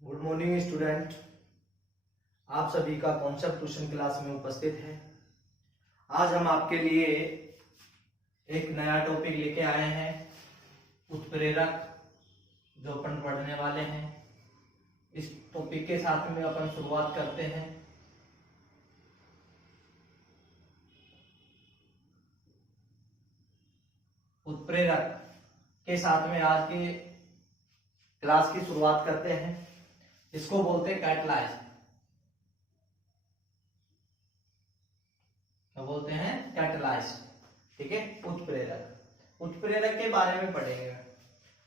Good morning student. आप सभी का कॉन्सेप्ट ट्यूशन क्लास में उपस्थित है। आज हम आपके लिए एक नया टॉपिक लेके आए हैं, उत्प्रेरक, जो अपन पढ़ने वाले हैं। इस टॉपिक के साथ में अपन शुरुआत करते हैं। उत्प्रेरक के साथ में आज के क्लास की शुरुआत करते हैं। इसको बोलते हैं कैटलाइज। क्या बोलते हैं? कैटलाइज। ठीक है। उत्प्रेरक के बारे में पढ़ेंगे।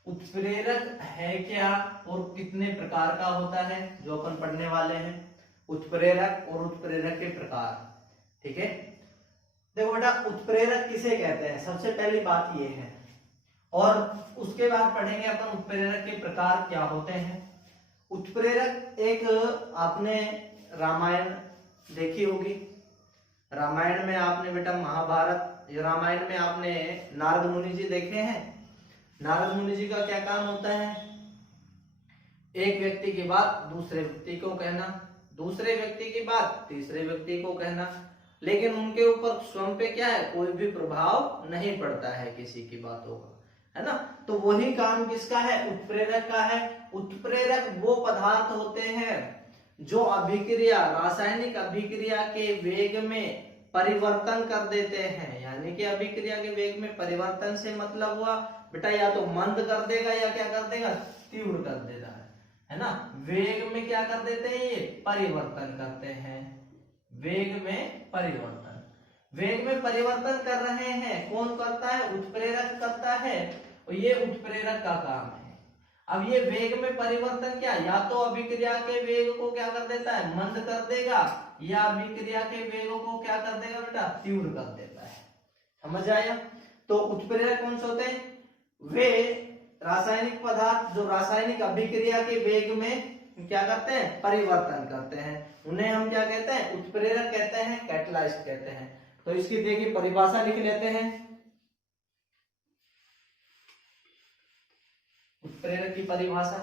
उत्प्रेरक है क्या और कितने प्रकार का होता है, जो अपन पढ़ने वाले हैं। उत्प्रेरक और उत्प्रेरक के प्रकार। ठीक है। देखो बेटा, उत्प्रेरक किसे कहते हैं, सबसे पहली बात ये है, और उसके बाद पढ़ेंगे अपन उत्प्रेरक के प्रकार क्या होते हैं। उत्प्रेरक एक, आपने रामायण देखी होगी। रामायण में आपने बेटा महाभारत, रामायण में आपने नारद मुनि जी देखे हैं। नारद मुनि जी का क्या काम होता है? एक व्यक्ति की बात दूसरे व्यक्ति को कहना, दूसरे व्यक्ति की बात तीसरे व्यक्ति को कहना, लेकिन उनके ऊपर स्वयं पे क्या है, कोई भी प्रभाव नहीं पड़ता है किसी की बातों का, है ना। तो वही काम किसका है? उत्प्रेरक का है। उत्प्रेरक वो पदार्थ होते हैं जो अभिक्रिया, रासायनिक अभिक्रिया के वेग में परिवर्तन कर देते हैं। यानी कि अभिक्रिया के वेग में परिवर्तन से मतलब हुआ बेटा, या तो मंद कर देगा या क्या कर देगा, तीव्र कर देगा, है ना। वेग में क्या कर देते हैं, ये परिवर्तन करते हैं। वेग में परिवर्तन, वेग में परिवर्तन कर रहे हैं। कौन करता है? उत्प्रेरक करता है, और ये उत्प्रेरक का काम है। अब ये वेग में परिवर्तन क्या, या तो अभिक्रिया के वेग को क्या कर देता है, मंद कर देगा, या अभिक्रिया के वेग को क्या कर देगा बेटा, तीव्र कर देता है। समझ आया? तो उत्प्रेरक कौन से होते हैं? वे रासायनिक पदार्थ जो रासायनिक अभिक्रिया के वेग में क्या करते हैं, परिवर्तन करते हैं, उन्हें हम क्या कहते हैं, उत्प्रेरक कहते हैं, कैटलाइस्ट कहते हैं। तो इसकी देखिए परिभाषा लिख लेते हैं। उत्प्रेरक की परिभाषा,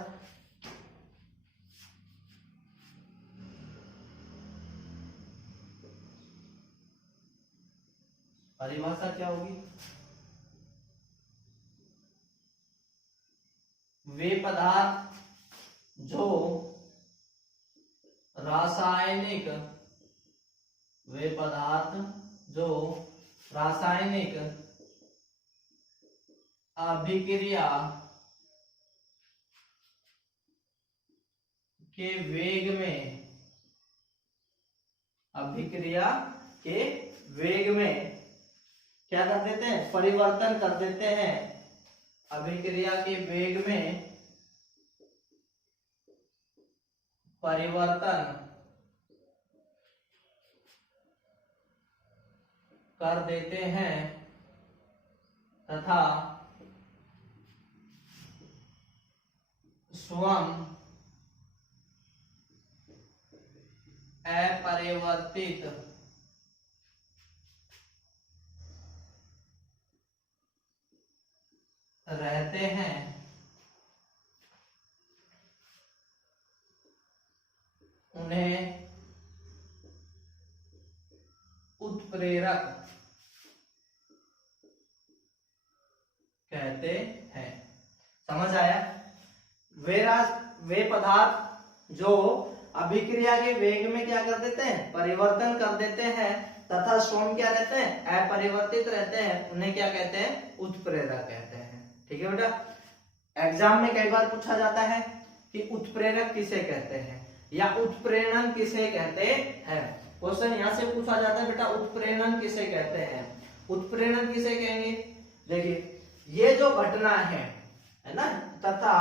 परिभाषा क्या होगी? वे पदार्थ जो रासायनिक, वे पदार्थ जो रासायनिक अभिक्रिया के वेग में, अभिक्रिया के वेग में क्या कर देते हैं, परिवर्तन कर देते हैं। अभिक्रिया के वेग में परिवर्तन कर देते हैं तथा स्वयं अपरिवर्तित रहते हैं, उन्हें उत्प्रेरक कहते हैं। समझ आया? वे पदार्थ जो अभिक्रिया के वेग में क्या कर देते हैं, परिवर्तन कर देते हैं तथा स्वयं क्या रहते हैं, अपरिवर्तित रहते हैं, उन्हें क्या कहते हैं, उत्प्रेरक कहते हैं। ठीक है बेटा। एग्जाम में कई बार पूछा जाता है कि उत्प्रेरक किसे कहते हैं या उत्प्रेरण किसे कहते हैं। क्वेश्चन यहां से पूछा जाता है बेटा, उत्प्रेरण किसे कहते हैं, उत्प्रेरण किसे कहेंगे। देखिए, ये जो घटना है ना, तथा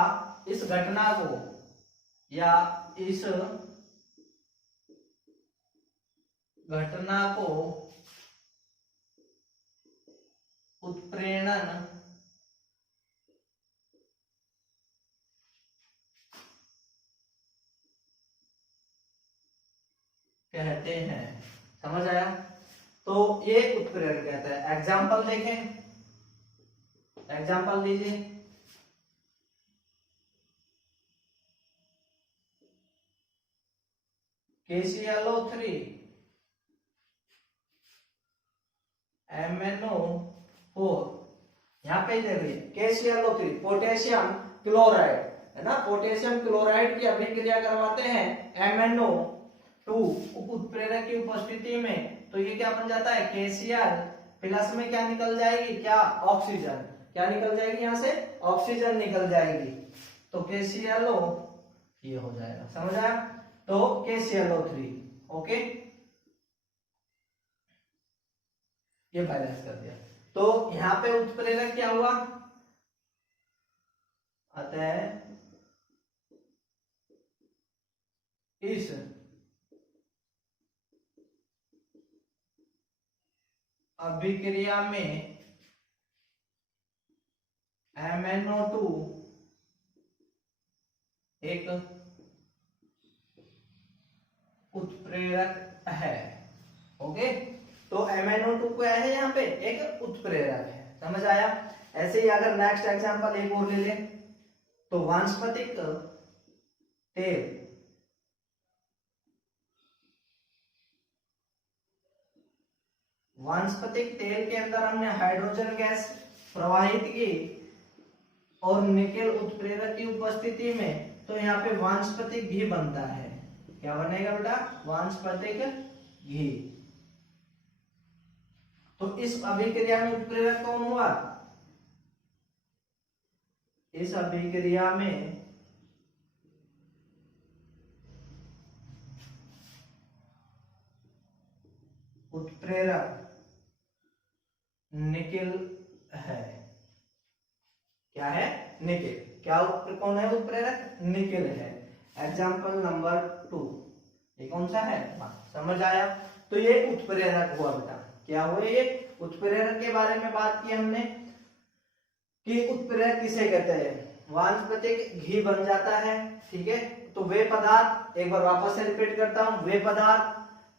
इस घटना को या इस घटना को उत्प्रेरण कहते हैं। समझ आया? तो ये उत्प्रेरण कहता है। एग्जाम्पल देखें, एग्जाम्पल दीजिए। KClO3 MnO4। यहाँ पे देखिए KClO3 पोटेशियम क्लोराइड है ना, पोटेशियम क्लोराइड की अभिक्रिया करवाते हैं MnO2 उत्प्रेरक की उपस्थिति में, तो ये क्या बन जाता है KCl प्लस में क्या निकल जाएगी, क्या ऑक्सीजन, क्या निकल जाएगी यहां से ऑक्सीजन निकल जाएगी, तो KClO ये हो जाएगा, समझ आया, तो KClO3 ओके, ये बैलेंस कर दिया। तो यहाँ पे उत्प्रेरक क्या हुआ, अतः इस अभिक्रिया में MnO2 एक उत्प्रेरक है। ओके, तो MnO2 क्या है, यहाँ पे एक उत्प्रेरक है, समझ आया। ऐसे ही अगर नेक्स्ट एग्जांपल एक और ले ले, तो वानस्पतिक तेल, वानस्पतिक तेल के अंदर हमने हाइड्रोजन गैस प्रवाहित की और निकेल उत्प्रेरक की उपस्थिति में, तो यहाँ पे वानस्पतिक घी बनता है, क्या बनेगा बेटा, वानस्पतिक घी। तो इस अभिक्रिया में उत्प्रेरक कौन हुआ, इस अभिक्रिया में उत्प्रेरक निकेल है, क्या है, निकेल, क्या कौन है उत्प्रेरक, निकेल है। एग्जाम्पल नंबर 2, ये कौन सा है, समझ आया। तो ये उत्प्रेरक हुआ बेटा, क्या हुआ, ये उत्प्रेरक के बारे में बात की हमने कि उत्प्रेरक किसे कहते हैं, वानस्पतिक घी बन जाता है, ठीक है। तो वे पदार्थ, एक बार वापस से रिपीट करता हूं, वे पदार्थ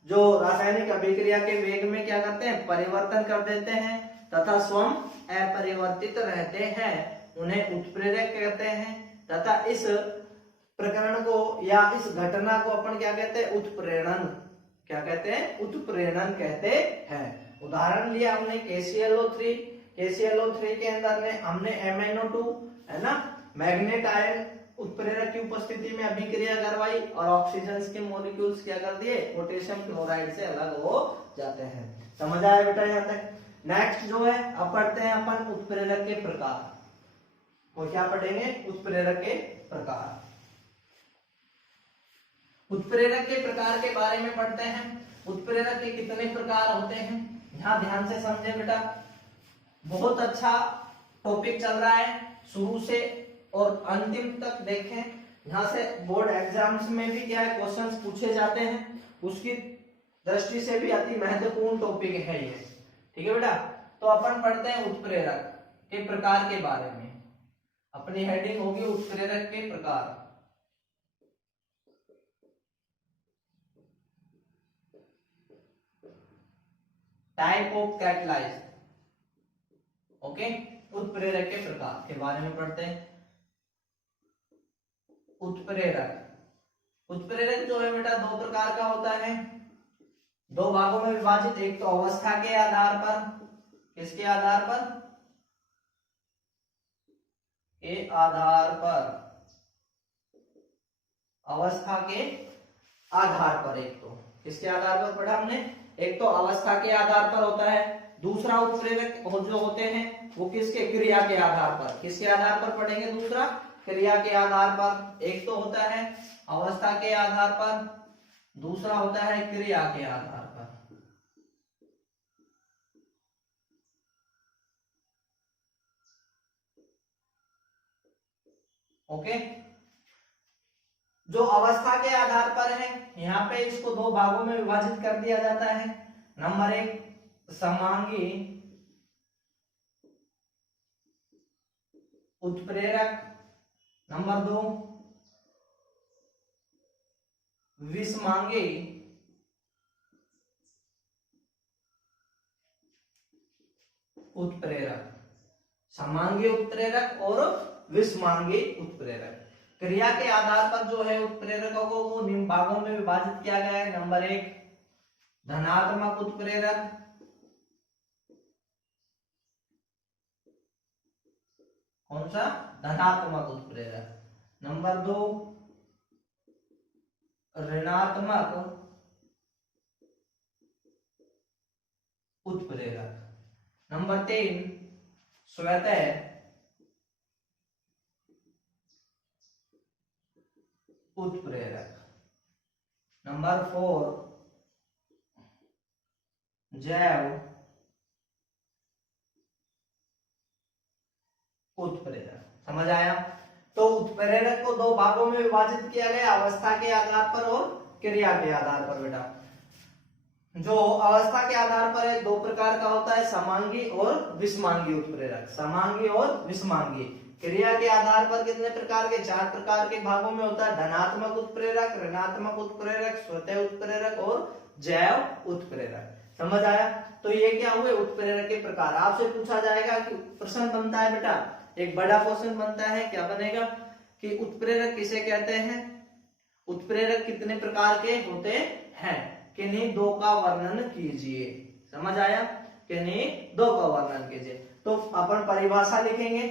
जो रासायनिक अभिक्रिया के वेग में क्या करते हैं, परिवर्तन कर देते हैं तथा स्वयं अपरिवर्तित रहते हैं, उन्हें उत्प्रेरक कहते हैं। तथा इस प्रकरण को या इस घटना को अपन क्या कहते हैं, उत्प्रेरण, क्या कहते हैं, उत्प्रेरण कहते हैं। उदाहरण लिया हमने KClO3, KClO3 के अंदर में हमने MnO2 है ना, मैग्नेट आयन उत्प्रेरक की उपस्थिति में अभिक्रिया करवाई और ऑक्सीजन के मॉलिक्यूल्स क्या कर दिए, पोटेशियम क्लोराइड से अलग हो जाते हैं। समझ आया बेटा यहाँ तक। नेक्स्ट जो है अब पढ़ते हैं अपन उत्प्रेरक के प्रकार, वो क्या पढ़ेंगे, उत्प्रेरक के प्रकार। उत्प्रेरक के प्रकार के बारे में पढ़ते हैं। उत्प्रेरक के कितने प्रकार होते हैं, यहाँ ध्यान से समझे बेटा, बहुत अच्छा टॉपिक चल रहा है, शुरू से और अंतिम तक देखें। यहाँ से बोर्ड एग्जाम्स में भी क्या है, क्वेश्चंस पूछे जाते हैं, उसकी दृष्टि से भी अति महत्वपूर्ण टॉपिक है ये, ठीक है बेटा। तो अपन पढ़ते हैं उत्प्रेरक के प्रकार के बारे में, अपनी हेडिंग होगी उत्प्रेरक के प्रकार। टाइप ऑफ कैटलाइज, ओके, उत्प्रेरक के प्रकार के बारे में पढ़ते हैं। उत्प्रेरक, उत्प्रेरक जो है बेटा दो प्रकार का होता है, दो भागों में विभाजित, एक तो अवस्था के आधार पर, किसके आधार पर, के आधार पर, अवस्था के आधार पर, एक तो किसके आधार पर पढ़ा हमने, एक तो अवस्था के आधार पर होता है, दूसरा उत्प्रेरक जो होते हैं वो किसके, क्रिया के आधार पर, किसके आधार पर पढ़ेंगे, दूसरा क्रिया के आधार पर। एक तो होता है अवस्था के आधार पर, दूसरा होता है क्रिया के आधार पर। ओके, जो अवस्था के आधार पर है, यहाँ पे इसको दो भागों में विभाजित कर दिया जाता है। नंबर 1 समांगी उत्प्रेरक, नंबर 2 विषमांगी उत्प्रेरक, समांगी उत्प्रेरक और विषमांगी उत्प्रेरक। क्रिया के आधार पर जो है उत्प्रेरकों को निम्न भागों में विभाजित किया गया है। नंबर 1 धनात्मक उत्प्रेरक, कौन सा? धनात्मक उत्प्रेरक। नंबर 2 ऋणात्मक उत्प्रेरक। नंबर 3 स्वतः उत्प्रेरक। नंबर 4 जैव उत्प्रेरक। समझ आया? तो उत्प्रेरक को दो भागों में विभाजित किया गया, अवस्था के आधार पर और क्रिया के आधार पर। बेटा जो अवस्था के आधार पर है, दो प्रकार का होता है, समांगी और विषमांगी उत्प्रेरक। समांगी और विषमांगी। क्रिया के आधार पर कितने प्रकार के? 4 प्रकार के भागों में होता है, धनात्मक उत्प्रेरक, ऋणात्मक उत्प्रेरक, स्वतः उत्प्रेरक और जैव उत्प्रेरक। समझ आया? तो ये क्या हुए उत्प्रेरक के प्रकार। आपसे पूछा जाएगा कि प्रश्न बनता है बेटा, एक बड़ा क्वेश्चन बनता है, क्या बनेगा कि उत्प्रेरक किसे कहते हैं, उत्प्रेरक कितने प्रकार के होते हैं, किन्हीं दो का वर्णन कीजिए। समझ आया? किन्हीं दो का वर्णन कीजिए। तो अपन परिभाषा लिखेंगे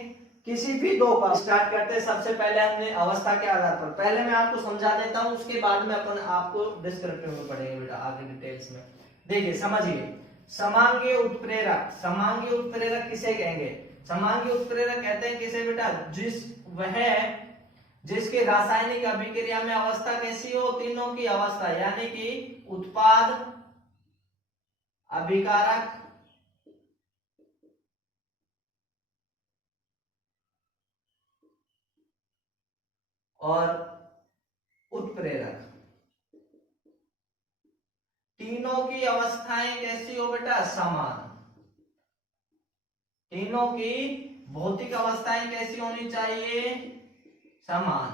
किसी भी दो का। स्टार्ट करते हैं सबसे पहले हमने अवस्था के आधार पर। पहले मैं आपको समझा देता हूं, उसके बाद में अपन आपको डिस्क्रिप्टिव में पढ़ेंगे बेटा आगे डिटेल्स में। देखिए समझिए, समांगी उत्प्रेरक। समांगी उत्प्रेरक किसे कहेंगे? समांगी उत्प्रेरक कहते हैं किसे बेटा? जिसके रासायनिक अभिक्रिया में अवस्था कैसी हो? तीनों की अवस्था, यानी कि उत्पाद, अभिकारक और उत्प्रेरक, तीनों की अवस्थाएं कैसी हो बेटा? समान। तीनों की भौतिक अवस्थाएं कैसी होनी चाहिए? समान।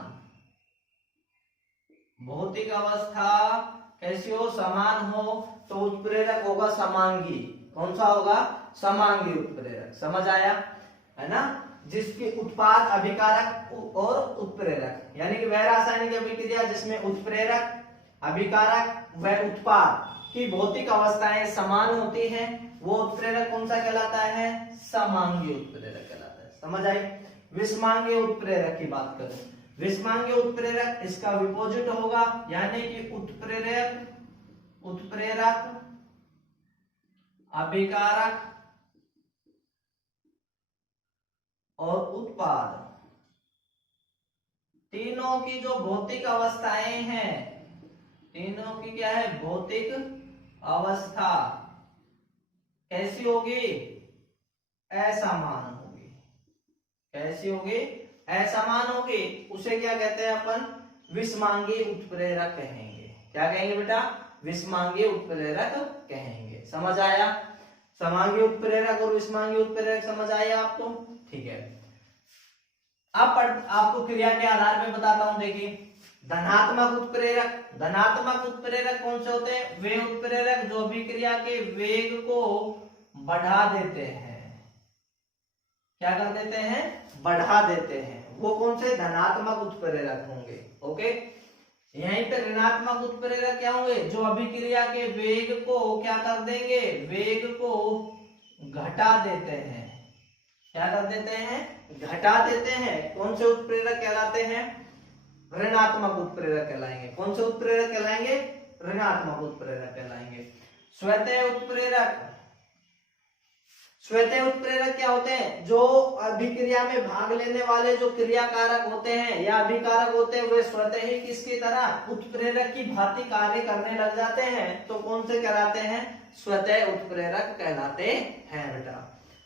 भौतिक अवस्था कैसी हो? समान हो। तो उत्प्रेरक होगा समांगी। कौन सा होगा? समांगी उत्प्रेरक। समझ आया है ना? जिसके उत्पाद, अभिकारक और उत्प्रेरक, यानी कि वह रासायनिक अभिक्रिया जिसमें उत्प्रेरक, अभिकारक व उत्पाद की भौतिक अवस्थाएं समान होती हैं, वो उत्प्रेरक कौन सा कहलाता है? समांगी उत्प्रेरक कहलाता है। समझ आई? विषमांगी उत्प्रेरक की बात करें, विषमांगी उत्प्रेरक इसका विपोजिट होगा, यानी कि उत्प्रेरक, अभिकारक और उत्पाद, तीनों की जो भौतिक अवस्थाएं हैं, तीनों की क्या है? भौतिक अवस्था कैसी होगी? असमान होगी। कैसी होगी? असमान होगी। उसे क्या कहते हैं अपन? विषमांगी उत्प्रेरक कहेंगे। क्या कहेंगे बेटा? विषमांगी उत्प्रेरक कहेंगे। समझ आया? समांगी उत्प्रेरक और विषमांगी उत्प्रेरक समझ आया आपको? ठीक है। अब आपको क्रिया के आधार पे बताता हूं। देखिए धनात्मक उत्प्रेरक, धनात्मक उत्प्रेरक कौन से होते हैं? वे उत्प्रेरक जो अभिक्रिया के वेग को बढ़ा देते हैं। क्या कर देते हैं? बढ़ा देते हैं। वो कौन से? धनात्मक उत्प्रेरक होंगे। ओके। यहीं पे ऋणात्मक उत्प्रेरक क्या होंगे? जो अभिक्रिया के वेग को क्या कर देंगे? वेग को घटा देते हैं। क्या कर देते हैं? घटा देते हैं। कौन से उत्प्रेरक कहलाते हैं? ऋणात्मक उत्प्रेरक कहलाएंगे। कौन से उत्प्रेरक कहलाएंगे? ऋणात्मक उत्प्रेरक कहलाएंगे। स्वतः उत्प्रेरक, स्वतः उत्प्रेरक क्या होते हैं? जो अभिक्रिया में भाग लेने वाले जो क्रियाकारक होते हैं या अभिकारक होते हैं, वे स्वतः ही किसकी तरह? उत्प्रेरक की भांति कार्य करने लग जाते हैं। तो कौन से कहलाते हैं? स्वतः उत्प्रेरक कहलाते हैं बेटा।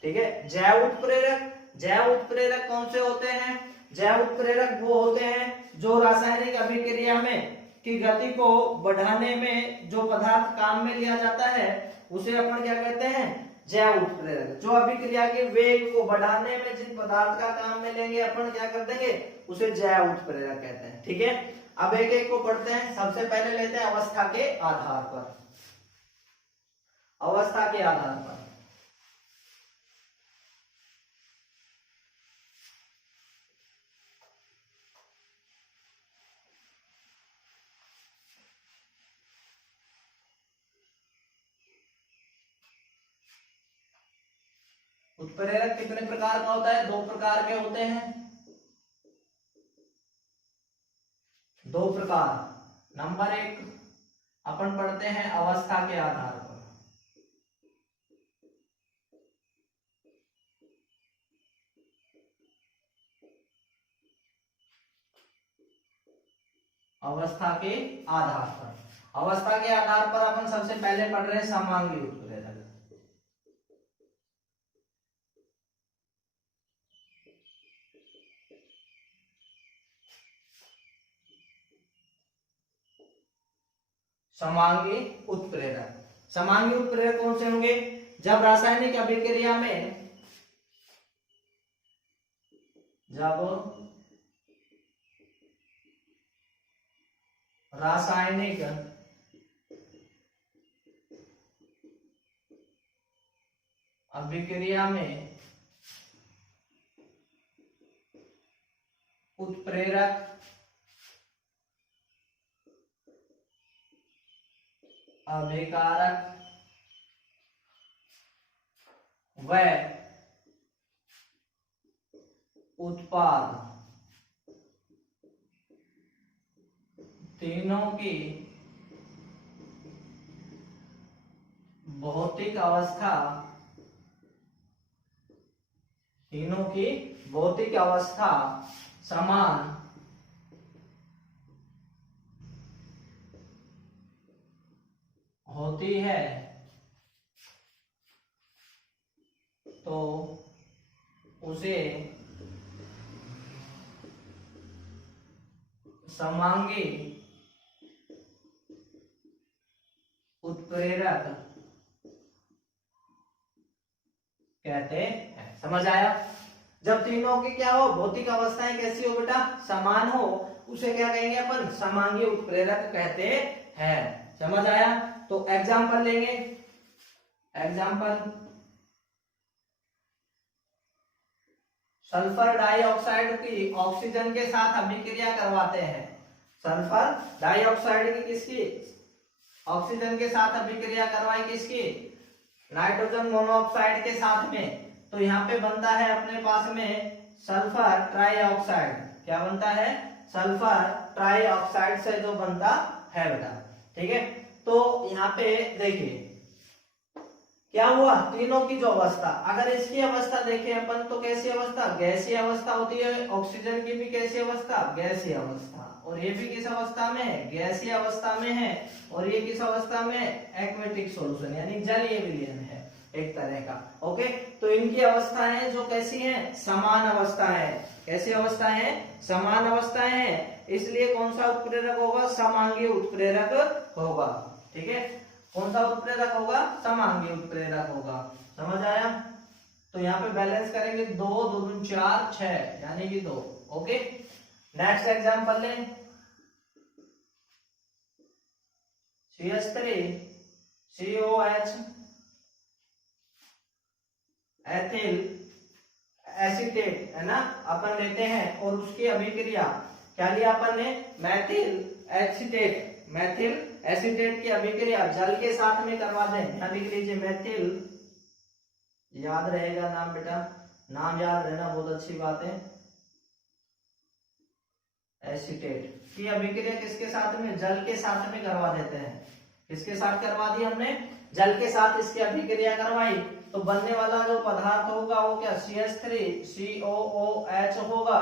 ठीक है। जैव उत्प्रेरक, जैव उत्प्रेरक कौन से होते हैं? जैव उत्प्रेरक वो होते हैं जो रासायनिक अभिक्रिया में की गति को बढ़ाने में जो पदार्थ काम में लिया जाता है, उसे अपन क्या कहते हैं? जैव उत्प्रेरक। जो अभिक्रिया के वेग को बढ़ाने में जिन पदार्थ का काम में लेंगे, अपन क्या कर देंगे? उसे जैव उत्प्रेरक कहते हैं। ठीक है। अब एक एक को पढ़ते हैं। सबसे पहले लेते हैं अवस्था के आधार पर। अवस्था के आधार पर उत्प्रेरक कितने प्रकार का होता है? 2 प्रकार के होते हैं, 2 प्रकार। नंबर 1 अपन पढ़ते हैं अवस्था के आधार पर। अवस्था के आधार पर, अवस्था के आधार पर अपन सबसे पहले पढ़ रहे हैं समांगी उत्प्रेरक। समांगी उत्प्रेरक, समांगी उत्प्रेरक कौन से होंगे? जब रासायनिक अभिक्रिया में, जब रासायनिक अभिक्रिया में उत्प्रेरक अभिकारक व उत्पाद तीनों की भौतिक अवस्था, तीनों की भौतिक अवस्था समान होती है तो उसे समांगी उत्प्रेरक कहते हैं। समझ आया? जब तीनों की क्या हो, भौतिक अवस्थाएं कैसी हो बेटा? समान हो, उसे क्या कहेंगे अपन? समांगी उत्प्रेरक कहते हैं। समझ आया? तो एग्जाम्पल लेंगे। एग्जाम्पल, सल्फर डाइऑक्साइड की ऑक्सीजन के साथ अभिक्रिया करवाते हैं। सल्फर डाइऑक्साइड की किसकी? ऑक्सीजन के साथ अभिक्रिया करवाई किसकी? नाइट्रोजन मोनोऑक्साइड के साथ में। तो यहाँ पे बनता है अपने पास में सल्फर ट्राइऑक्साइड। क्या बनता है? सल्फर ट्राइऑक्साइड से जो बनता है बेटा, ठीक है। तो यहाँ पे देखिए क्या हुआ, तीनों की जो अवस्था, अगर इसकी अवस्था देखें अपन तो कैसी अवस्था? गैसीय अवस्था होती है। ऑक्सीजन की भी कैसी अवस्था? गैसीय अवस्था। और ये भी किस अवस्था में है? गैसीय अवस्था में है। और ये किस अवस्था में? एक्वेटिक सॉल्यूशन, यानी जलीय विलयन है एक तरह का। ओके, तो इनकी अवस्थाएं जो कैसी हैं? समान अवस्थाएं। कैसी अवस्थाएं? समान अवस्थाएं हैं। इसलिए कौन सा उत्प्रेरक होगा? समांगी उत्प्रेरक होगा। ठीक है, कौन सा उत्प्रेरक होगा? समांगी उत्प्रेरक होगा। समझ आया? तो यहाँ पे बैलेंस करेंगे 2 2 दूनी 4 6 यानी कि 2। ओके, नेक्स्ट एग्जांपल लें। CH3 COH एथिल एसीटेट है ना, अपन लेते हैं और उसकी अभिक्रिया क्या लिया अपन ने? मैथिल एसीटेट। मैथिल एसीटेट की अभिक्रिया जल के साथ में करवा दें। यहाँ लिख लीजिए मैथिल, याद रहेगा नाम बेटा, नाम याद रहना बहुत अच्छी बात है। एसीटेट की अभिक्रिया किसके साथ में? जल के साथ में करवा देते हैं। किसके साथ करवा दी हमने? जल के साथ इसकी अभिक्रिया करवाई तो बनने वाला जो पदार्थ होगा वो क्या? CH3 COOH होगा।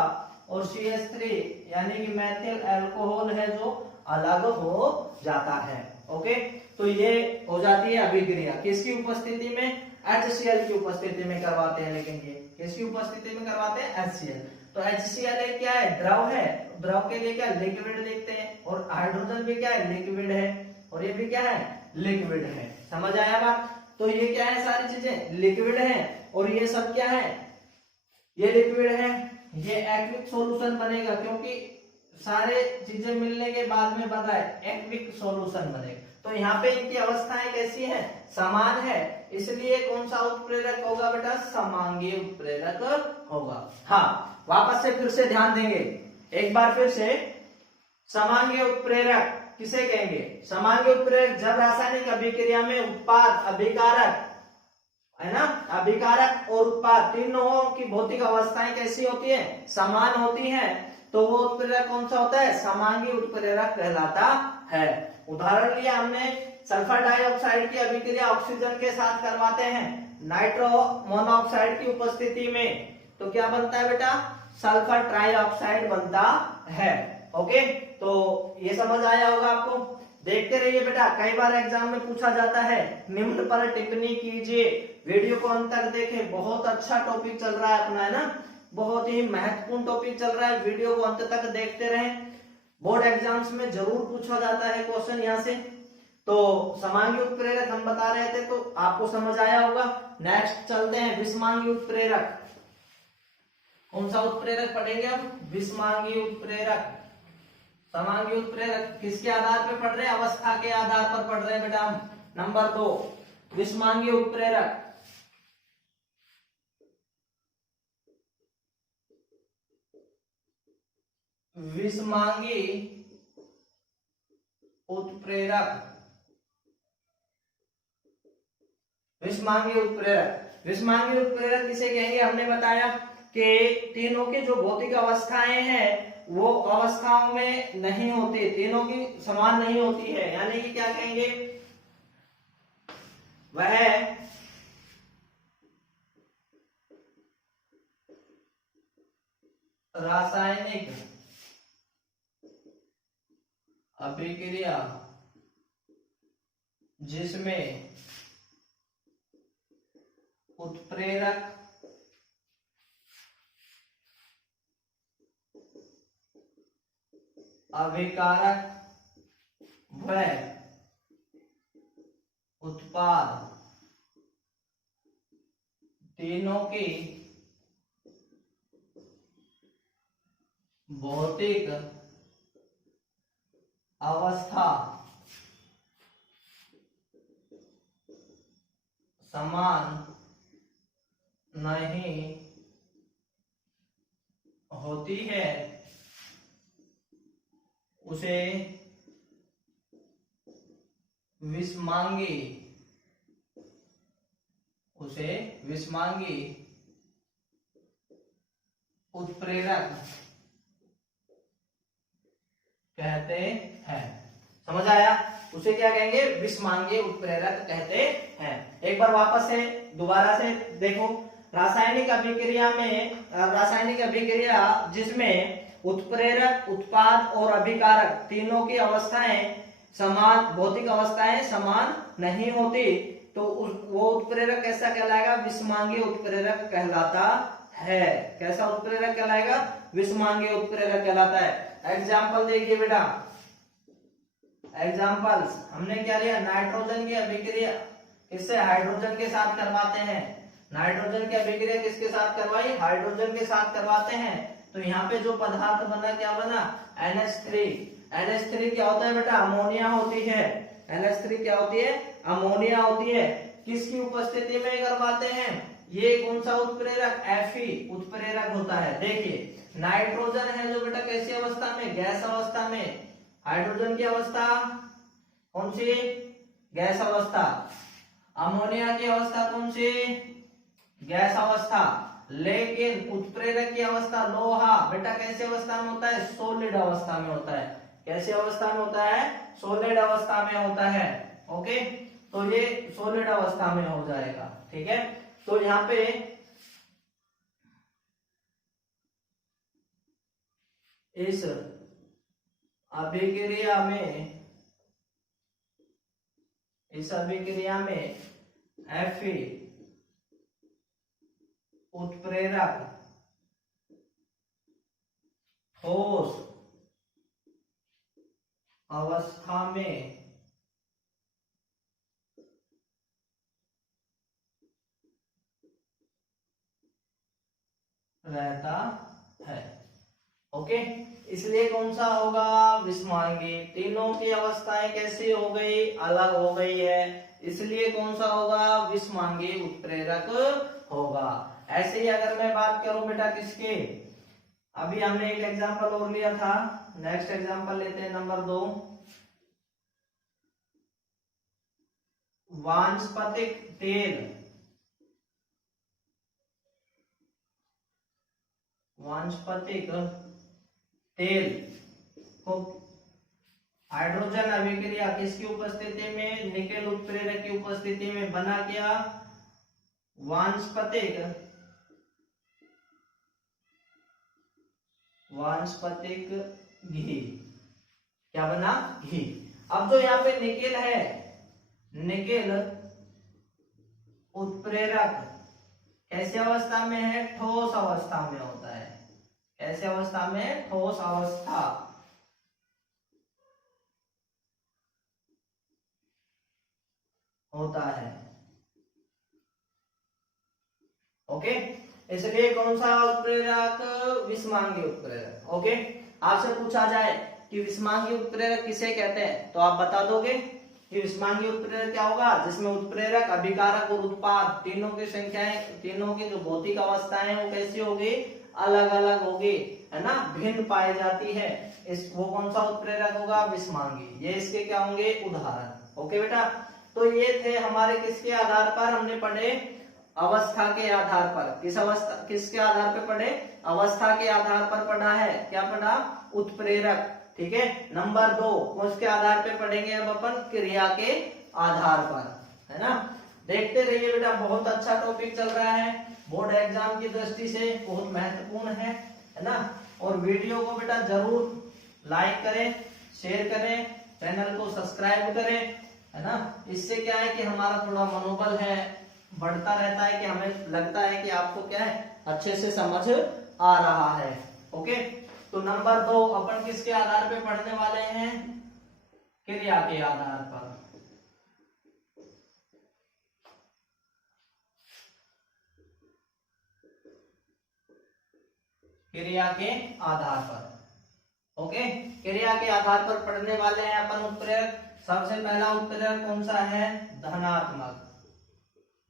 और CH3 यानी कि मैथिल अल्कोहल है जो अलग हो जाता है। ओके, तो ये हो जाती है अभिक्रिया किसकी उपस्थिति में? HCl की उपस्थिति में करवाते हैं। लेकिन ये किसकी उपस्थिति में करवाते हैं? HCl। तो HCl क्या है? द्रव है। द्रव के लिए क्या? लिक्विड लिखते हैं। और हाइड्रोजन भी क्या है? लिक्विड है। और ये भी क्या है? लिक्विड है। समझ आया बात? तो ये क्या है? सारी चीजें लिक्विड है। और ये सब क्या है? ये लिक्विड है। ये एक्विक सॉल्यूशन बनेगा क्योंकि सारे चीजें मिलने के बाद में बन रहा है, एक्विक सॉल्यूशन बनेगा। तो यहाँ पे इनकी अवस्थाएं कैसी हैं? समान है। इसलिए कौन सा उत्प्रेरक होगा बेटा? समांगी उत्प्रेरक होगा। हाँ, वापस से फिर से ध्यान देंगे एक बार फिर से। समांगी उत्प्रेरक किसे कहेंगे? समांगी उत्प्रेरक जब रासायनिक अभिक्रिया में उत्पाद अभिकारक है ना। अभिकारक और उत्पाद तीनों की भौतिक अवस्थाएं कैसी होती है, समान होती हैं, तो वो उत्प्रेरक कौन सा होता है, समांगी उत्प्रेरक कहलाता है। उदाहरण लिया हमने, सल्फर डाइऑक्साइड की अभिक्रिया ऑक्सीजन के साथ करवाते हैं नाइट्रो मोनोऑक्साइड की उपस्थिति में, तो क्या बनता है बेटा, सल्फर ट्राइऑक्साइड बनता है। ओके, तो ये समझ आया होगा आपको। देखते रहिए बेटा, कई बार एग्जाम में पूछा जाता है, निम्न पर टिप्पणी कीजिए। वीडियो को अंत तक देखें, बहुत अच्छा टॉपिक चल रहा है अपना, है ना, बहुत ही महत्वपूर्ण टॉपिक चल रहा है। वीडियो को अंत तक देखते रहें, बोर्ड एग्जाम्स में जरूर पूछा जाता है क्वेश्चन यहाँ से। तो समांगी उत्प्रेरक हम बता रहे थे, तो आपको समझ आया होगा। नेक्स्ट चलते हैं विषमांगी उत्प्रेरक। कौन सा उत्प्रेरक पढ़ेंगे हम, विषमांगी उत्प्रेरक। समांगी उत्प्रेरक किसके आधार पर पढ़ रहे हैं, अवस्था के आधार पर पढ़ रहे हैं बेटा हम। नंबर 2 विषमांगी उत्प्रेरक। विषमांगी उत्प्रेरक, विषमांगी उत्प्रेरक, विषमांगी उत्प्रेरक किसे कहेंगे, हमने बताया कि तीनों की जो भौतिक अवस्थाएं हैं वो अवस्थाओं में नहीं होती, तीनों की समान नहीं होती है, यानी कि क्या कहेंगे, वह रासायनिक अभिक्रिया जिसमें उत्प्रेरक अभिकारक व उत्पाद तीनों की भौतिक अवस्था समान नहीं होती है, उसे विषमांगी, उसे विषमांगी उत्प्रेरक कहते हैं। समझ आया, उसे क्या कहेंगे, विषमांगी उत्प्रेरक कहते हैं। एक बार वापस से दोबारा से देखो, रासायनिक अभिक्रिया में, रासायनिक अभिक्रिया जिसमें उत्प्रेरक, उत्पाद और अभिकारक तीनों की अवस्थाएं समान, भौतिक अवस्थाएं समान नहीं होती, तो वो उत्प्रेरक कैसा कहलाएगा, विषमांगी उत्प्रेरक कहलाता है। कैसा उत्प्रेरक कहलाएगा, विषमांगी उत्प्रेरक कहलाता है। एग्जाम्पल देखिए बेटा, एग्जाम्पल्स हमने क्या लिया, नाइट्रोजन की अभिक्रिया किससे, हाइड्रोजन के साथ करवाते हैं। नाइट्रोजन की अभिक्रिया किसके साथ करवाई, हाइड्रोजन के साथ करवाते हैं, तो यहाँ पे जो पदार्थ बना क्या बना, NH3। NH3 क्या होता है बेटा, अमोनिया होती है। NH3 क्या होती है, अमोनिया होती है। किसकी उपस्थिति में करवाते हैं, ये कौन सा उत्प्रेरक, Fe उत्प्रेरक होता है। देखिए नाइट्रोजन है जो बेटा कैसी अवस्था में, गैस अवस्था में, हाइड्रोजन की अवस्था कौन सी, गैस अवस्था, अमोनिया की अवस्था कौन सी, गैस अवस्था। लेकिन उत्प्रेरक की अवस्था, लोहा बेटा कैसी अवस्था में होता है, सॉलिड अवस्था में होता है। कैसी अवस्था में होता है, सॉलिड अवस्था में होता है। ओके, तो ये सॉलिड अवस्था में हो जाएगा, ठीक है। तो यहाँ पे इस अभिक्रिया में, इस अभिक्रिया में Fe उत्प्रेरक ठोस अवस्था में रहता है। ओके, इसलिए कौन सा होगा, विषमांगी। तीनों की अवस्थाएं कैसी हो गई, अलग हो गई है, इसलिए कौन सा होगा, विषमांगी उत्प्रेरक होगा। ऐसे ही अगर मैं बात करूं बेटा किसके, अभी हमने एक एग्जांपल और लिया था, नेक्स्ट एग्जांपल लेते हैं नंबर 2, वानस्पतिक तेल। वानस्पतिक तेल को हाइड्रोजन अभिक्रिया किसकी उपस्थिति में, निकेल उत्प्रेरक की उपस्थिति में बना क्या, वानस्पतिक घी। क्या बना, घी। अब जो यहाँ पे निकेल है, निकेल उत्प्रेरक कैसी अवस्था में है, ठोस अवस्था में होता है। कैसी अवस्था में, ठोस अवस्था। होता है। ओके, इसलिए कौन सा उत्प्रेरक, विषमांगी उत्प्रेरक। ओके, आपसे पूछा जाए कि विषमांगी उत्प्रेरक किसे कहते हैं, तो आप बता दोगे कि विषमांगी उत्प्रेरक क्या होगा, जिसमें उत्प्रेरक, अभिकारक और उत्पाद तीनों की संख्याएं, तीनों की जो भौतिक अवस्थाएं हैं वो कैसी होगी, अलग अलग होगी, है ना, भिन्न पाई जाती है। इस वो कौन सा उत्प्रेरक होगा, विषमांगी। ये इसके क्या होंगे, उदाहरण। ओके बेटा, तो ये थे हमारे किसके आधार पर हमने पढ़े, अवस्था के आधार पर। किस अवस्था, किसके आधार पर पढ़े, अवस्था के आधार पर पढ़ा है। क्या पढ़ा, उत्प्रेरक। ठीक है, नंबर 2 उसके आधार पे पढ़ेंगे अब अपन, क्रिया के आधार पर, है ना। देखते रहिए बेटा, बहुत अच्छा टॉपिक चल रहा है, बोर्ड एग्जाम की दृष्टि से बहुत महत्वपूर्ण है ना। और वीडियो को बेटा जरूर लाइक करें, शेयर करें, चैनल को सब्सक्राइब करें, है ना। इससे क्या है कि हमारा थोड़ा मनोबल है बढ़ता रहता है, कि हमें लगता है कि आपको क्या है, अच्छे से समझ आ रहा है। ओके, तो नंबर 2 अपन किसके आधार पे पढ़ने वाले हैं, क्रिया के आधार पर। क्रिया के आधार पर। ओके, क्रिया के आधार पर पढ़ने वाले हैं अपन उत्प्रेरक। सबसे पहला उत्प्रेरक कौन सा है, धनात्मक,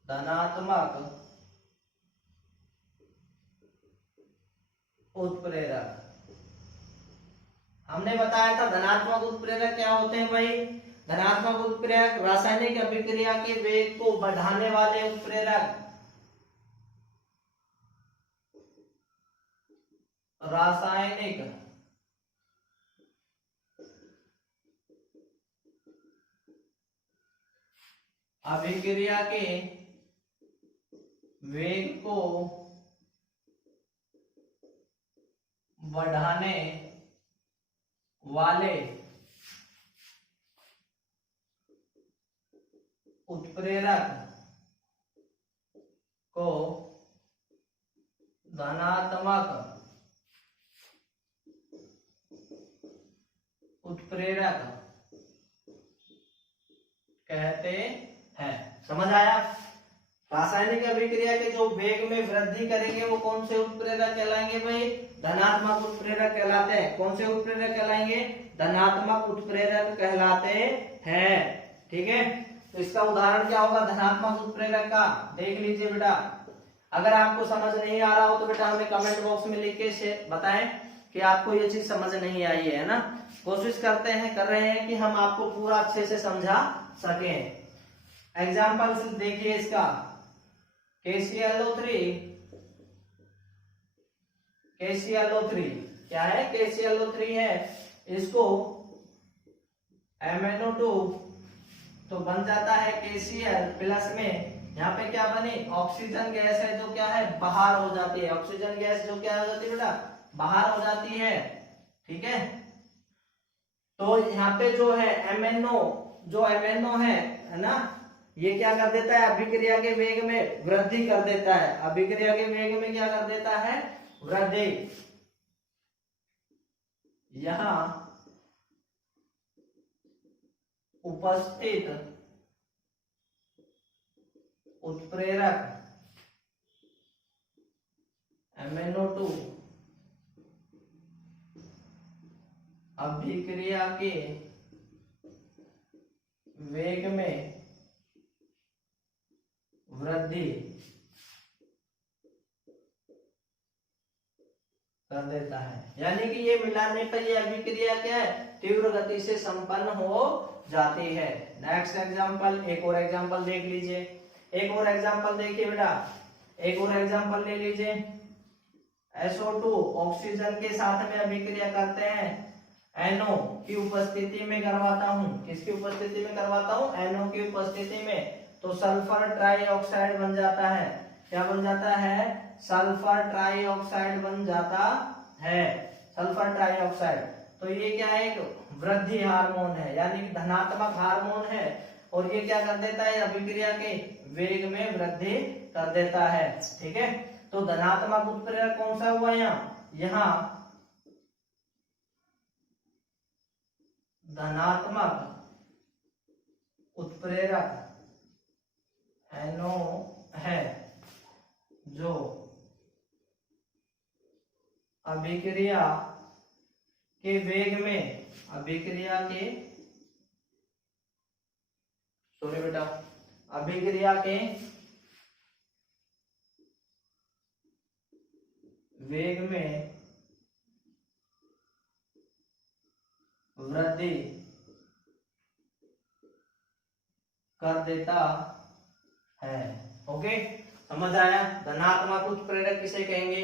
धनात्मक उत्प्रेरक। हमने बताया था धनात्मक उत्प्रेरक क्या होते हैं भाई, धनात्मक उत्प्रेरक रासायनिक अभिक्रिया के वेग को बढ़ाने वाले उत्प्रेरक, रासायनिक अभिक्रिया के वेग को बढ़ाने वाले उत्प्रेरक को धनात्मक उत्प्रेरक कहते हैं। समझ आया, रासायनिक अभिक्रिया के जो वेग में वृद्धि करेंगे वो कौन से उत्प्रेरक कहलाएंगे भाई, धनात्मक उत्प्रेरक कहलाते हैं। कौन से उत्प्रेरक कहलाएंगे, धनात्मक उत्प्रेरक कहलाते हैं। ठीक है, तो इसका उदाहरण क्या होगा धनात्मक उत्प्रेरक का, देख लीजिए बेटा। अगर आपको समझ नहीं आ रहा हो तो बेटा हमें कमेंट बॉक्स में लिख के बताएं कि आपको ये चीज समझ नहीं आई है ना। कोशिश करते हैं, कर रहे हैं कि हम आपको पूरा अच्छे से समझा सकें। एग्जाम्पल देखिए इसका, KClO3, KClO3 क्या है, KClO3 है, इसको MnO2 तो बन जाता है KCl प्लस में, यहाँ पे क्या बनी, ऑक्सीजन गैस है जो क्या है, बाहर हो जाती है। ऑक्सीजन गैस जो क्या हो जाती है बेटा, बाहर हो जाती है। ठीक है, तो यहाँ पे जो है MnO, जो MnO है ना, ये क्या कर देता है, अभिक्रिया के वेग में वृद्धि कर देता है। अभिक्रिया के वेग में क्या कर देता है, वृद्धि। यहां उपस्थित उत्प्रेरक MnO2 अभिक्रिया के वेग में वृद्धि कर देता है। यानी कि ये मिलाने पर ये अभिक्रिया क्या है, तीव्र गति से संपन्न हो जाती है। नेक्स्ट एग्जांपल, एक और एग्जांपल देख लीजिए। एक और एग्जांपल देखिए बेटा, एक और एग्जांपल ले लीजिए। SO2 ऑक्सीजन के साथ में अभिक्रिया करते हैं, NO की उपस्थिति में करवाता हूँ। किसकी उपस्थिति में करवाता हूँ? NO की उपस्थिति में। तो सल्फर ट्राइऑक्साइड बन जाता है। क्या बन जाता है? सल्फर ट्राइऑक्साइड बन जाता है, सल्फर ट्राइऑक्साइड। तो ये क्या है? एक वृद्धि हार्मोन है, यानी धनात्मक हार्मोन है, और ये क्या कर देता है? अभिक्रिया के वेग में वृद्धि कर देता है। ठीक है, तो धनात्मक उत्प्रेरक कौन सा हुआ? यहाँ धनात्मक उत्प्रेरक NO है, जो अभिक्रिया के वेग में, अभिक्रिया के, सॉरी बेटा, अभिक्रिया के वेग में वृद्धि कर देता है। ओके, समझ आया? धनात्मक उत्प्रेरक किसे कहेंगे?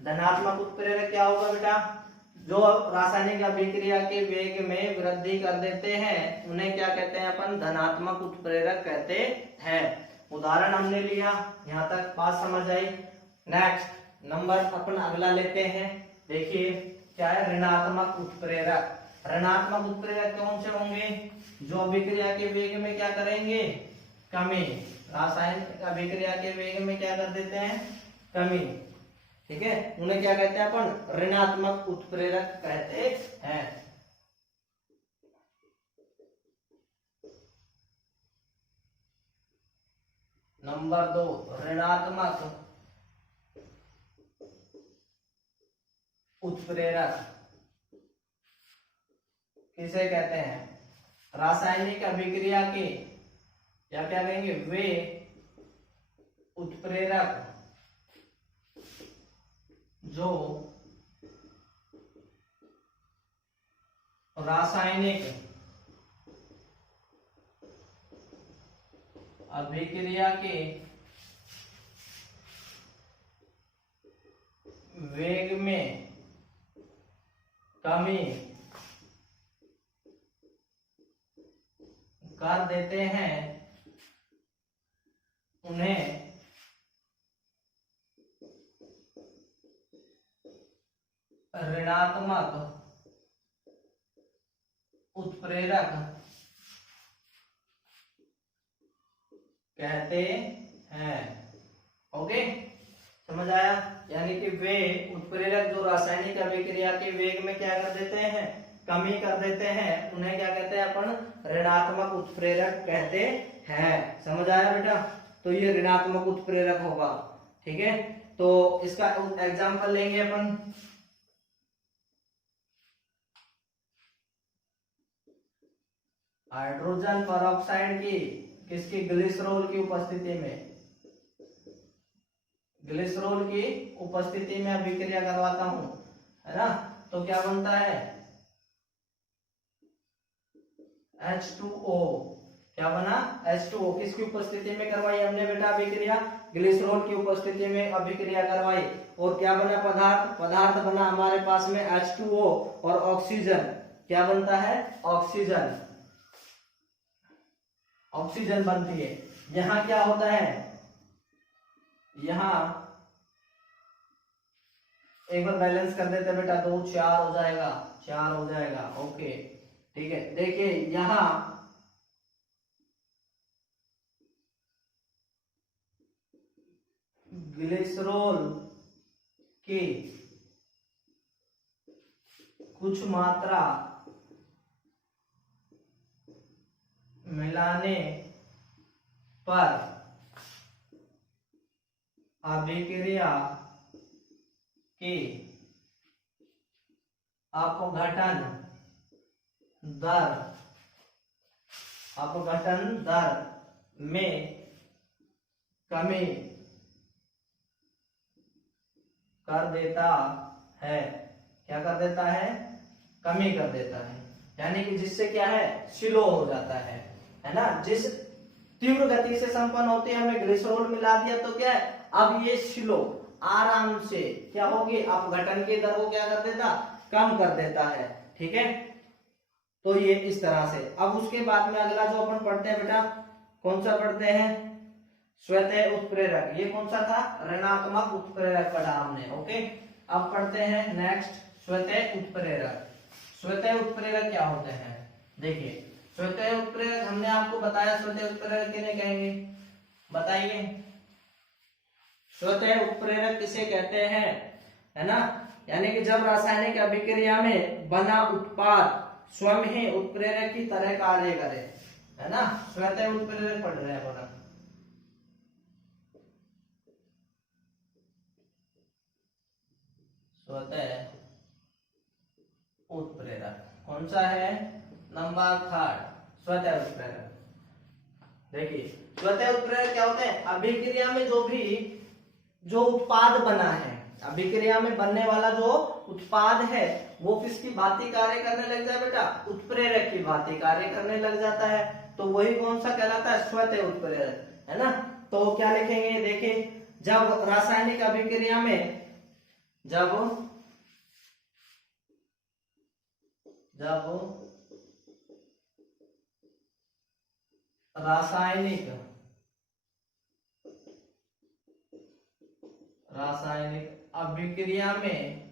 धनात्मक उत्प्रेरक क्या होगा बेटा? जो रासायनिक अभिक्रिया के वेग में वृद्धि कर देते हैं, उन्हें क्या कहते हैं? अपन धनात्मक उत्प्रेरक कहते हैं। उदाहरण हमने लिया, यहाँ तक बात समझ आई। नेक्स्ट नंबर अपन अगला लेते हैं। देखिए क्या है? ऋणात्मक उत्प्रेरक। ऋणात्मक उत्प्रेरक कौन से होंगे? जो अभिक्रिया के वेग में क्या करेंगे? कमी। रासायनिक अभिक्रिया के वेग में क्या कर देते हैं? कमी। ठीक है, उन्हें क्या कहते हैं अपन? ऋणात्मक उत्प्रेरक कहते हैं। नंबर 2, ऋणात्मक उत्प्रेरक किसे कहते हैं? रासायनिक अभिक्रिया के, या क्या कहेंगे? वे उत्प्रेरक जो रासायनिक अभिक्रिया के वेग में कमी कर देते हैं, उन्हें ऋणात्मक उत्प्रेरक कहते हैं। ओके, समझ आया? यानी कि वे उत्प्रेरक जो रासायनिक अभिक्रिया के वेग में क्या कर देते हैं? कमी कर देते हैं, उन्हें क्या कहते हैं अपन? ऋणात्मक उत्प्रेरक कहते हैं। समझ आया बेटा? तो ये ऋणात्मक उत्प्रेरक होगा। ठीक है, तो इसका एग्जाम्पल लेंगे अपन। हाइड्रोजन परऑक्साइड की, किसकी? ग्लिसरॉल की उपस्थिति में, ग्लिसरॉल की उपस्थिति में अभिक्रिया करवाता हूं, है ना? तो क्या बनता है? H2O। क्या बना? H2O। किसकी उपस्थिति में करवाई हमने बेटा अभिक्रिया? ग्लिसरॉल की उपस्थिति में अभिक्रिया करवाई, और क्या बना पदार्थ? पदार्थ बना हमारे पास में H2O और ऑक्सीजन। क्या बनता है? ऑक्सीजन। ऑक्सीजन बनती है। यहां क्या होता है? यहां एक बार बैलेंस कर देते बेटा, 2 4 हो जाएगा, 4 हो जाएगा। ओके, ठीक है। देखिए यहां ग्लिसरॉल की कुछ मात्रा मिलाने पर अभिक्रिया की अपघटन दर में कमी कर देता है। क्या कर देता है? कमी कर देता है, यानी कि जिससे क्या है? स्लो हो जाता है ना? जिस तीव्र गति से संपन्न होती है, हमने ग्लिसरॉल मिला दिया तो क्या है? अब ये स्लो, आराम से क्या होगी, अपघटन की दर को क्या कर देता, कम कर देता है। ठीक है, तो ये इस तरह से। अब उसके बाद में अगला जो अपन पढ़ते हैं बेटा, कौन सा पढ़ते हैं, स्वतः उत्प्रेरक। ये कौन सा था, ऋणात्मक उत्प्रेरक पढ़ा हमने। ओके, अब पढ़ते हैं नेक्स्ट स्वतः उत्प्रेरक। स्वतः उत्प्रेरक क्या होते हैं, देखिए स्वतः उत्प्रेरक हमने आपको बताया, स्वतः उत्प्रेरक किन्हें कहेंगे, बताइए। स्वतः उत्प्रेरक किसे कहते हैं, है ना, यानी कि जब रासायनिक अभिक्रिया में बना उत्पाद स्वयं ही उत्प्रेरक की तरह कार्य करे, है ना, स्वतः उत्प्रेरक पढ़ रहे हैं बोला। स्वतः उत्प्रेरक कौन सा है, नंबर थर्ड, स्वतः उत्प्रेरक। देखिए स्वतः उत्प्रेरक क्या होते हैं, अभिक्रिया में जो उत्पाद बना है, अभिक्रिया में बनने वाला जो उत्पाद है वो किसकी भांति कार्य करने लग जाए बेटा, उत्प्रेरक की भांति कार्य करने लग जाता है, तो वही कौन सा कहलाता है, स्वतः उत्प्रेरक, है ना। तो क्या लिखेंगे, देखिए जब रासायनिक अभिक्रिया में जब रासायनिक अभिक्रिया में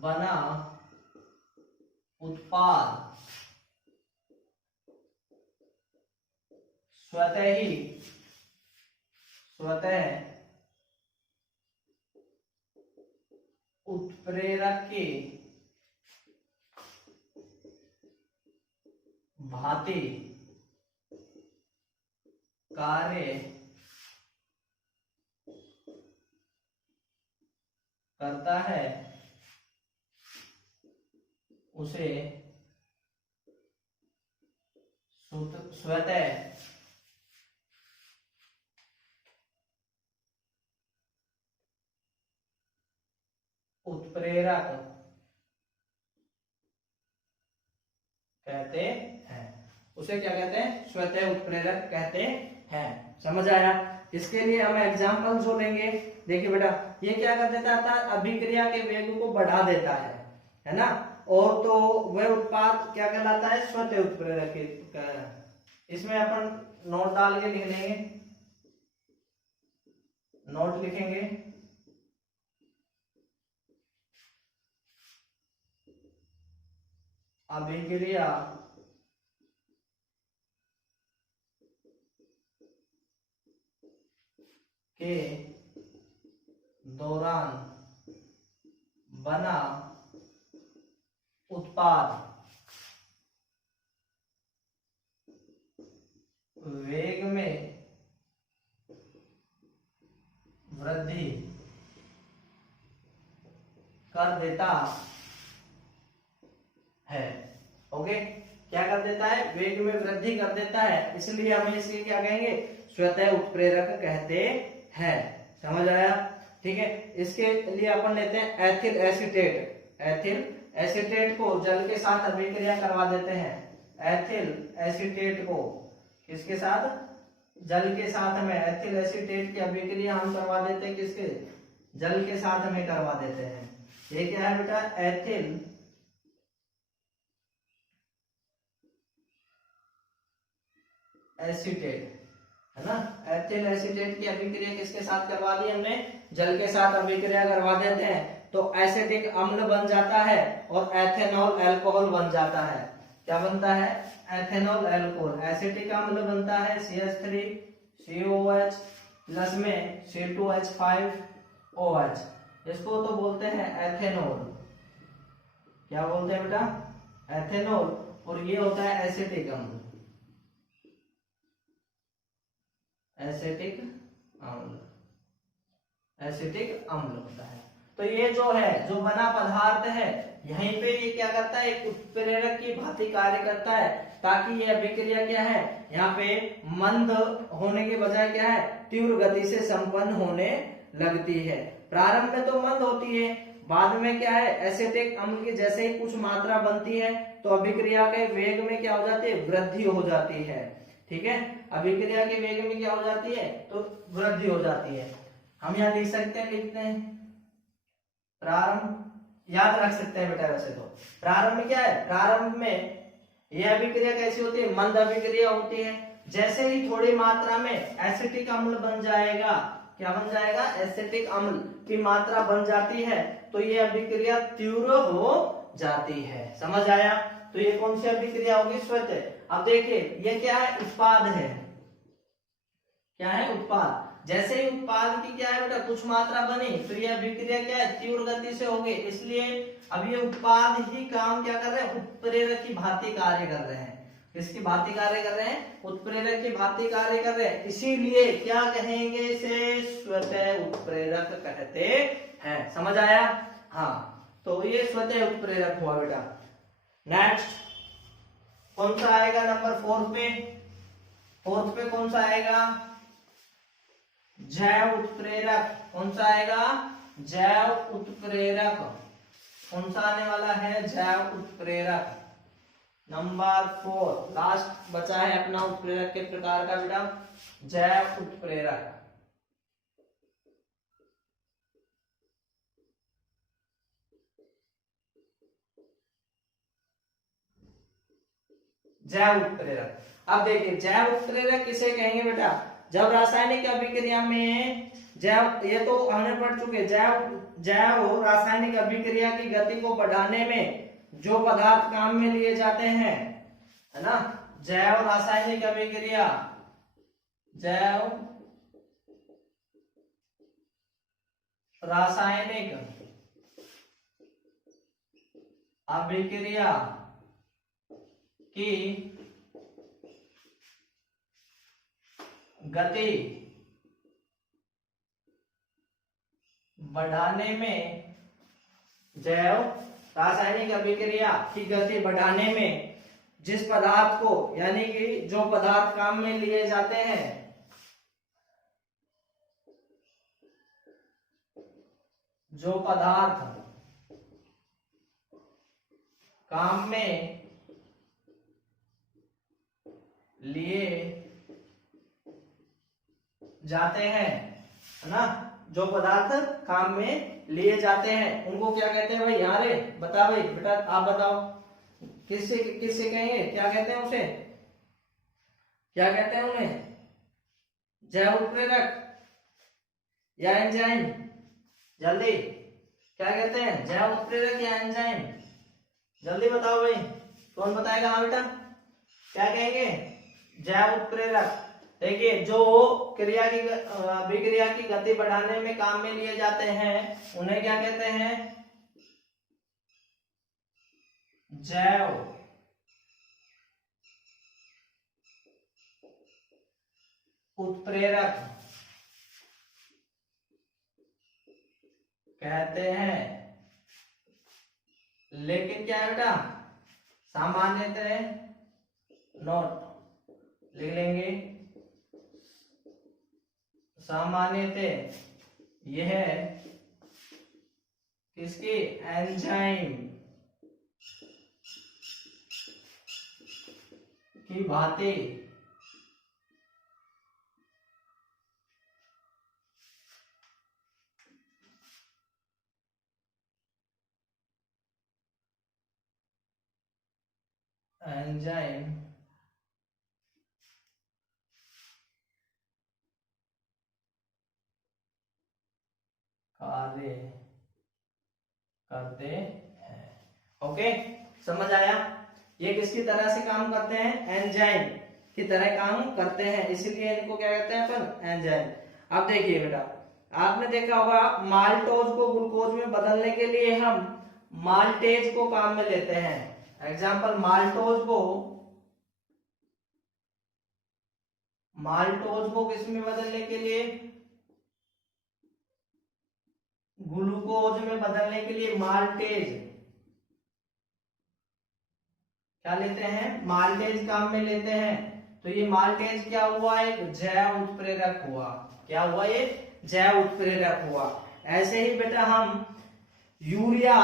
बना उत्पाद स्वतः उत्प्रेरक की भांति कार्य करता है, उसे स्वतः उत्प्रेरक कहते हैं। उसे क्या कहते हैं, स्वतः उत्प्रेरक कहते हैं। समझ आया। इसके लिए हम एग्जाम्पल जो लेंगे, देखिए बेटा ये क्या कर देता था, अभिक्रिया के वेग को बढ़ा देता है ना, और तो वह उत्पाद क्या कहलाता है, स्वतः उत्प्रेरक। इसमें अपन नोट डाल के लिख लेंगे, नोट लिखेंगे, अभिक्रिया के दौरान बना उत्पाद वेग में वृद्धि कर देता है। ओके, क्या कर देता है, वेग में वृद्धि कर देता है, इसलिए हम इसे क्या कहेंगे, स्वतः उत्प्रेरक कहते हैं। समझ आया। ठीक है, इसके लिए अपन लेते हैं एथिल एसीटेट। एथिल एसीटेट को जल के साथ अभिक्रिया करवा देते हैं। एथिल एसीटेट को किसके साथ, जल के साथ में, एथिल एसीटेट की अभिक्रिया हम करवा देते हैं किसके, जल के साथ में करवा देते हैं। ये क्या है बेटा, एथिल एसीटेट, है ना। एथिल एसीटेट की अभिक्रिया किसके साथ करवा दी हमने, जल के साथ अभिक्रिया करवा देते हैं, तो एसिटिक अम्ल बन जाता है और एथेनॉल अल्कोहल बन जाता है। क्या बनता है, एथेनॉल अल्कोहल। एसिटिक अम्ल बनता है CH3COH प्लस में C2H5OH, इसको तो बोलते हैं एथेनॉल। क्या बोलते हैं बेटा, एथेनॉल। और ये होता है एसिटिक अम्ल, एसिटिक अम्ल, एसिटिक अम्ल होता है। तो ये जो है, जो बना पदार्थ है, यहीं पे ये क्या करता है, एक उत्प्रेरक की भांति कार्य करता है, ताकि ये अभिक्रिया क्या है, यहाँ पे मंद होने के बजाय क्या है, तीव्र गति से संपन्न होने लगती है। प्रारंभ में तो मंद होती है, बाद में क्या है, एसिटिक अम्ल की जैसे ही कुछ मात्रा बनती है तो अभिक्रिया के वेग में क्या हो जाती है, वृद्धि हो जाती है। ठीक है, अभिक्रिया के वेग में क्या हो जाती है, तो वृद्धि हो जाती है। हम यहाँ लिख सकते हैं, लिखते हैं प्रारंभ, याद रख सकते हैं बेटा। वैसे तो प्रारंभ में क्या है, प्रारंभ में यह अभिक्रिया कैसी होती है, मंद अभिक्रिया होती है। जैसे ही थोड़ी मात्रा में एसिटिक अम्ल बन जाएगा, क्या बन जाएगा, एसिटिक अम्ल की मात्रा बन जाती है, तो ये अभिक्रिया तीव्र हो जाती है। समझ आया? तो ये कौन सी अभिक्रिया होगी, स्वतः। अब देखिए ये क्या है, उत्पाद है। क्या है, उत्पाद। जैसे ही उत्पाद की क्या है बेटा, कुछ मात्रा बनी, तो ये अभिक्रिया क्या है, तीव्र गति से होगी। इसलिए अब ये उत्पाद ही काम क्या कर रहे हैं, उत्प्रेरक की भांति कार्य कर रहे हैं। किसकी भांति कार्य कर रहे हैं, उत्प्रेरक की भांति कार्य कर रहे हैं। इसीलिए क्या कहेंगे, इसे स्वतः उत्प्रेरक कहते हैं। समझ आया? हाँ, तो ये स्वतः उत्प्रेरक हुआ बेटा। नेक्स्ट कौन सा आएगा, नंबर 4 पे, 4 पे कौन सा आएगा, जैव उत्प्रेरक। कौन सा आएगा, जैव उत्प्रेरक। कौन सा आने वाला है, जैव उत्प्रेरक। नंबर 4 लास्ट बचा है अपना उत्प्रेरक के प्रकार का बेटा, जैव उत्प्रेरक। जैव उत्प्रेरक। अब देखिए जैव उत्प्रेरक किसे कहेंगे बेटा, जब रासायनिक अभिक्रिया में जैव, ये तो हमने पढ़ चुके, जैव रासायनिक अभिक्रिया की गति को बढ़ाने में जो पदार्थ काम में लिए जाते हैं, है ना, जैव रासायनिक अभिक्रिया, जैव रासायनिक अभिक्रिया की गति बढ़ाने में, जैव रासायनिक अभिक्रिया की गति बढ़ाने में जिस पदार्थ को, यानी कि जो पदार्थ काम में लिए जाते हैं, जो पदार्थ काम में लिए जाते हैं, है ना, जो पदार्थ काम में लिए जाते हैं उनको क्या कहते हैं भाई, यहाँ रे बता भाई बेटा, आप बताओ किससे किससे कहेंगे, क्या कहते हैं उसे, क्या कहते हैं उन्हें, जैव उत्प्रेरक या एंजाइम, जल्दी क्या कहते हैं, जैव उत्प्रेरक या एंजाइम, जल्दी बताओ भाई, कौन बताएगा, हाँ बेटा क्या कहेंगे, जैव उत्प्रेरक। देखिए जो क्रिया की अभिक्रिया की गति बढ़ाने में काम में लिए जाते हैं उन्हें क्या कहते हैं, जैव उत्प्रेरक कहते हैं। लेकिन क्या है बेटा, सामान्यतः नोट लिख लेंगे, सामान्यतः यह किसकी, एंजाइम की भांति एंजाइम कार्य करते हैं। ओके, समझ आया? ये किसकी तरह से काम करते हैं, एंजाइम की तरह काम करते हैं, इसीलिए इनको क्या कहते हैं अपन, एंजाइम। अब देखिए बेटा, आपने देखा होगा माल्टोज को ग्लूकोज में बदलने के लिए हम माल्टेज को काम में लेते हैं। एग्जाम्पल, माल्टोज को किस में बदलने के लिए, ग्लूकोज में बदलने के लिए माल्टेज क्या लेते हैं, माल्टेज काम में लेते हैं। तो ये माल्टेज क्या हुआ, एक जैव उत्प्रेरक हुआ। क्या हुआ, ये जैव उत्प्रेरक हुआ। ऐसे ही बेटा हम यूरिया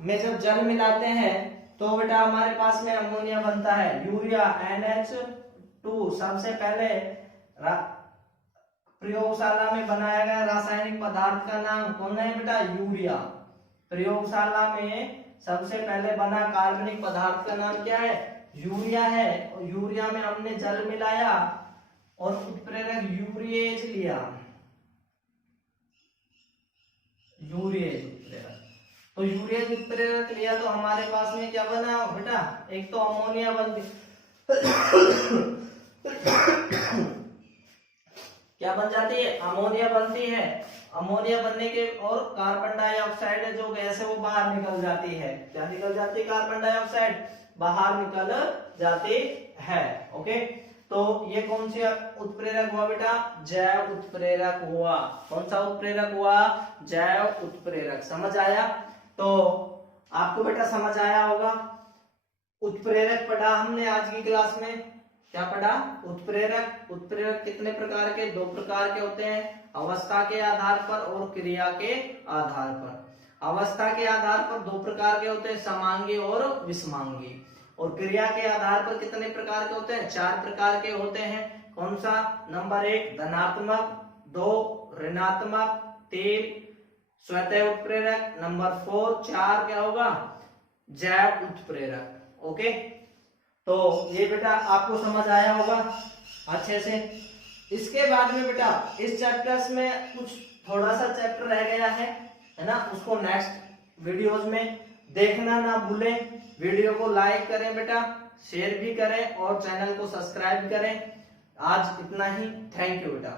में जब जल मिलाते हैं तो बेटा हमारे पास में अमोनिया बनता है, यूरिया NH2 टू सबसे पहले प्रयोगशाला में बनाया गया रासायनिक पदार्थ का नाम कौन है बेटा? यूरिया। प्रयोगशाला में सबसे पहले बना कार्बनिक पदार्थ का नाम क्या है? यूरिया है। और यूरिया में हमने जल मिलाया और उत्प्रेरक यूरिएज लिया, यूरिएज उत्प्रेरक। तो यूरिएज उत्प्रेरक लिया तो हमारे पास में क्या बना बेटा? एक तो अमोनिया बनती क्या बन जाती है? अमोनिया बनती है। अमोनिया बनने के और कार्बन डाइऑक्साइड जो गैस है वो बाहर निकल जाती है। क्या निकल जाती है? कार्बन डाइऑक्साइड बाहर निकल जाती है। ओके, तो ये कौन सी उत्प्रेरक हुआ बेटा? जैव उत्प्रेरक हुआ। कौन सा उत्प्रेरक हुआ? जैव उत्प्रेरक। समझ आया? तो आपको बेटा समझ आया होगा। उत्प्रेरक पढ़ा हमने आज की क्लास में। क्या पढ़ा? उत्प्रेरक। उत्प्रेरक कितने प्रकार के? 2 प्रकार के होते हैं, अवस्था के आधार पर और क्रिया के आधार पर। अवस्था के आधार पर 2 प्रकार के होते हैं, समांगी और विषमांगी। और क्रिया के आधार पर कितने प्रकार के होते हैं? 4 प्रकार के होते हैं। कौन सा? नंबर 1 धनात्मक, 2 ऋणात्मक, 3 स्वतः उत्प्रेरक, नंबर 4 क्या होगा? जैव उत्प्रेरक। ओके, तो ये बेटा आपको समझ आया होगा अच्छे से। इसके बाद में बेटा इस चैप्टर्स में कुछ थोड़ा सा चैप्टर रह गया है ना, उसको नेक्स्ट वीडियोस में देखना ना भूलें। वीडियो को लाइक करें बेटा, शेयर भी करें और चैनल को सब्सक्राइब करें। आज इतना ही। थैंक यू बेटा।